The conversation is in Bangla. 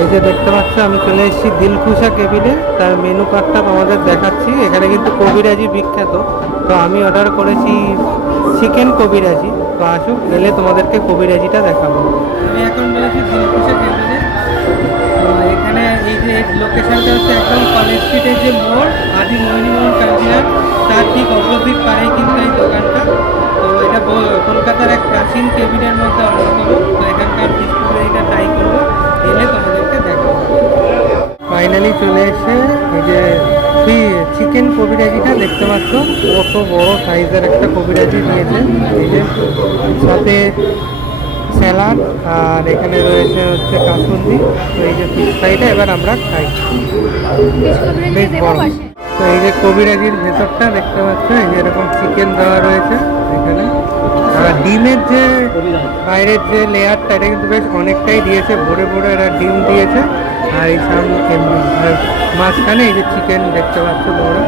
এই যে দেখতে পাচ্ছ আমি চলে এসেছি দিলখুশা কেবিনে, তার মেনু কার্ডটা তোমাদের দেখাচ্ছি। এখানে কিন্তু কবিরাজি বিখ্যাত, তো আমি অর্ডার করেছি চিকেন কবিরাজি। তো আসুক, এলে তোমাদেরকে কবিরাজিটা দেখাবো। আমি এখন রয়েছি দিলখুশা কেবিনে। তো এখানে এই যে লোকেশনটা হচ্ছে একদম কলেজ স্ট্রিটের যে মোড়, আদি মোহিনীমোহন কালচার, তার ঠিক অপোজিট পাড়ে কিন্তু এই দোকানটা। তো এটা কলকাতার এক প্রাচীন কেবিনের মধ্যে অন্যতম। তো এখানকার ফিশ কবিরাজিটা ট্রাই করবো, এলে তোমাদেরকে দেখাবো। ফাইনালি চলে এসে এই যে চিকেন কবিরাজিটা দেখতে পাচ্ছ, কত বড় সাইজের একটা কবিরাজি দিয়েছে। এই যে সাথে স্যালাড, আর এখানে রয়েছে হচ্ছে কাসুন্দি। তো এই যে ফিশ ফ্রাইটা এবার আমরা খাই, বেশ বড়। তো এই যে কবিরাজির ভেতরটা দেখতে পাচ্ছ, এই যে এরকম চিকেন দেওয়া রয়েছে এখানে। আর ডিমের যে বাইরের যে লেয়ারটা, এটা কিন্তু বেশ অনেকটাই দিয়েছে, ভরে ভরে এরা ডিম দিয়েছে। আর এই সামনে মাঝখানে এই যে চিকেন দেখতে পাচ্ছ তোমরা।